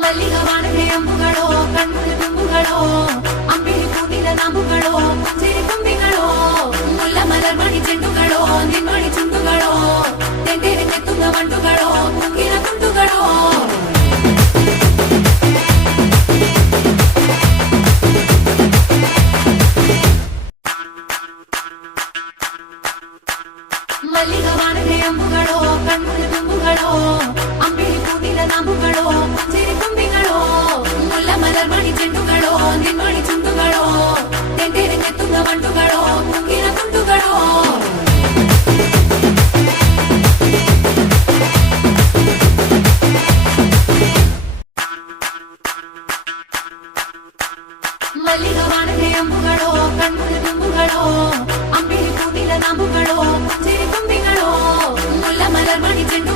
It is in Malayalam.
മല്ലികവാണന്റെ അമ്പുകളോ കൺമുഴി തുമ്പുകളോ അമ്പിളി പൂത്തിന നാമ്പുകളോ പുഞ്ചിരി തുമ്പികളോ മുല്ല മലർമണി ചെണ്ടുകളോ നിന്മണി ചുണ്ടുകളോ തെണ്ടിരിഞ്ഞെത്തുന്ന വണ്ടുകളോ പൂക്കിന കുണ്ടുകളോ